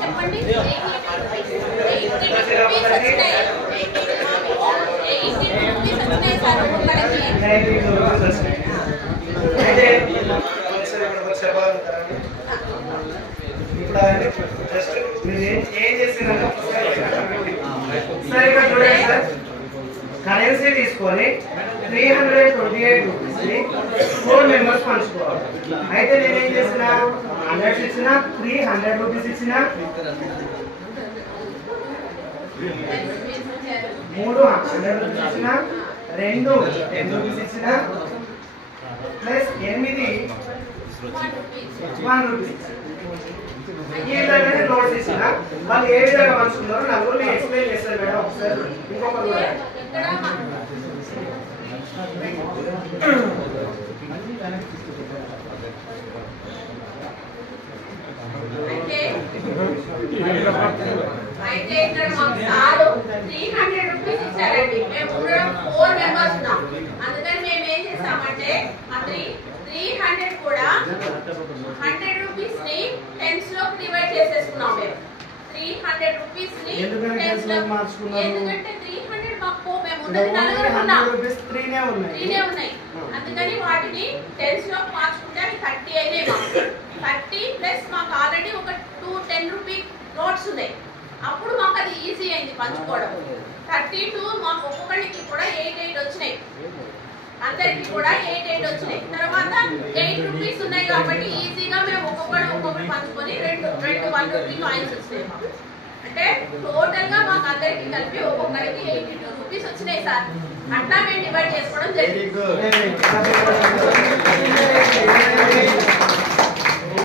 చెప్పండి. కరెన్సీ తీసుకొని 328 రూపీస్ని 4 మెంబర్స్ పంచుకోవాలి. అయితే నేనేం చేసిన 100 ఇచ్చిన 300 రూపీస్ ఇచ్చిన 3 100 రూపీస్ ఇచ్చిన 2 10 రూపీస్ ఇచ్చిన ప్లస్ 8 1 రూపీస్ ఈ విధంగా నోట్స్ ఇచ్చిన. వాళ్ళు ఏ విధంగా పంచుకున్నారో నలుగురు నేను ఎక్స్ప్లెయిన్ చేస్తాను మేడం. ఒకసారి ఇంకొకరు అయితే ఇక్కడ మాకు సారు 300 రూపీస్ ఇచ్చారండి. మేము 4 మెంబర్స్ ఉన్నాం. అందుకని మేము ఏం చేసామంటే ఆ 300 కూడా 100 రూపీస్ ని 10s లో డివైడ్ చేసేసుకున్నాం. మేము 300 రూపీస్ ని 10s లో మార్చుకున్నాం. ఎందుకంటే 300 మాకు మేము ఉన్నది నలుగురు ఉన్నాం. 3 ఉన్నాయి. అందుకని వాటిని 10s లో మార్చుకుంటే అవి 30 అయినాయి. మాకు 30 ప్లస్ మాకు ఆల్రెడీ ఒక 2 10 రూపీ నోట్స్ ఉన్నాయి. అప్పుడు మాకు అది ఈజీ అయింది పంచుకోవడం. 32 మాకు ఒక్కొక్కరికి కూడా 8 వచ్చినాయి. అందరికి కూడా 8 వచ్చినాయి. తర్వాత 8 రూపీస్ ఉన్నాయి కాబట్టి ఈజీగా మేము ఒక్కొక్కటి పంచుకొని 2 1 రూపీ కాయిన్స్ వచ్చినాయి మాకు. అంటే టోటల్ గా మాకు అందరికి కలిపి ఒక్కొక్కరికి 82 రూపీస్ వచ్చినాయి సార్. అట్లా మేము డివైడ్ చేసుకోవడం జరిగింది.